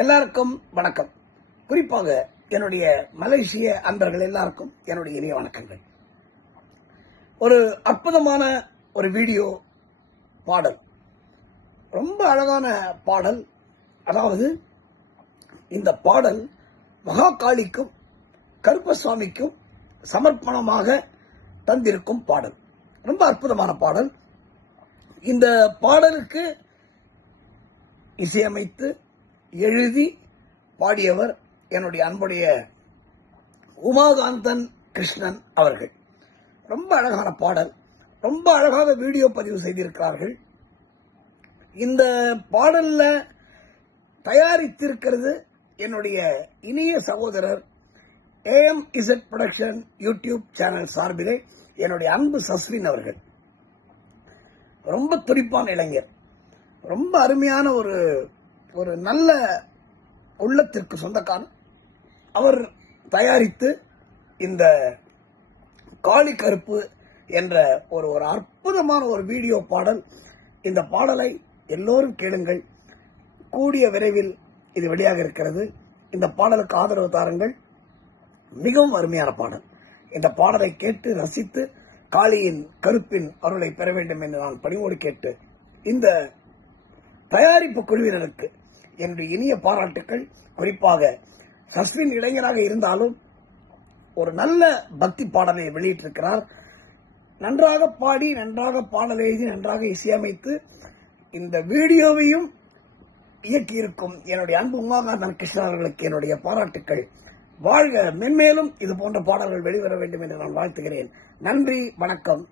எல்லாருக்கும் வணக்கம். குறிப்பாக என்னுடைய மலேசிய அன்பர்கள் எல்லாருக்கும் என்னுடைய இனிய வணக்கங்கள். ஒரு அற்புதமான ஒரு வீடியோ பாடல், ரொம்ப அழகான பாடல். அதாவது இந்த பாடல் மகாகாளிக்கும் கருப்பசாமிக்கும் சமர்ப்பணமாக தந்திருக்கும் பாடல். ரொம்ப அற்புதமான பாடல். இந்த பாடலுக்கு இசையமைத்து எழுதி பாடியவர் என்னுடைய அன்புடைய உமாகாந்தன் கிருஷ்ணன் அவர்கள். ரொம்ப அழகான பாடல், ரொம்ப அழகாக வீடியோ பதிவு செய்திருக்கிறார்கள். இந்த பாடல்ல தயாரித்திருக்கிறது என்னுடைய இனிய சகோதரர் AMZ ப்ரொடக்ஷன் யூடியூப் சேனல் சார்பிலே என்னுடைய அன்பு சஸ்வின் அவர்கள். ரொம்ப துடிப்பான இளைஞர், ரொம்ப அருமையான ஒரு நல்ல உள்ளத்திற்கு சொந்தக்காரன். அவர் தயாரித்து இந்த காளி கருப்பு என்ற ஒரு அற்புதமான ஒரு வீடியோ பாடல். இந்த பாடலை எல்லோரும் கேளுங்கள். கூடிய விரைவில் இது வெளியாக இருக்கிறது. இந்த பாடலுக்கு ஆதரவு தாருங்கள். மிகவும் அருமையான பாடல். இந்த பாடலை கேட்டு ரசித்து காளியின் கருப்பின் அருளை பெற வேண்டும் என்று நான் பணிவோடு கேட்டு, இந்த தயாரிப்பு குழுவினருக்கு என்னுடைய இனிய பாராட்டுக்கள். குறிப்பாக சஸ்வின் இளைஞராக இருந்தாலும் ஒரு நல்ல பக்தி பாடலை வெளியிட்டிருக்கிறார். நன்றாக பாடி, நன்றாக பாடல் எழுதி, நன்றாக இசையமைத்து இந்த வீடியோவையும் இயக்கியிருக்கும் என்னுடைய அன்பு உமாகாந்தன் கிருஷ்ணன் அவர்களுக்கு என்னுடைய பாராட்டுக்கள். வாழ்க, மென்மேலும் இது போன்ற பாடல்கள் வெளிவர வேண்டும் என்று நான் வாழ்த்துகிறேன். நன்றி, வணக்கம்.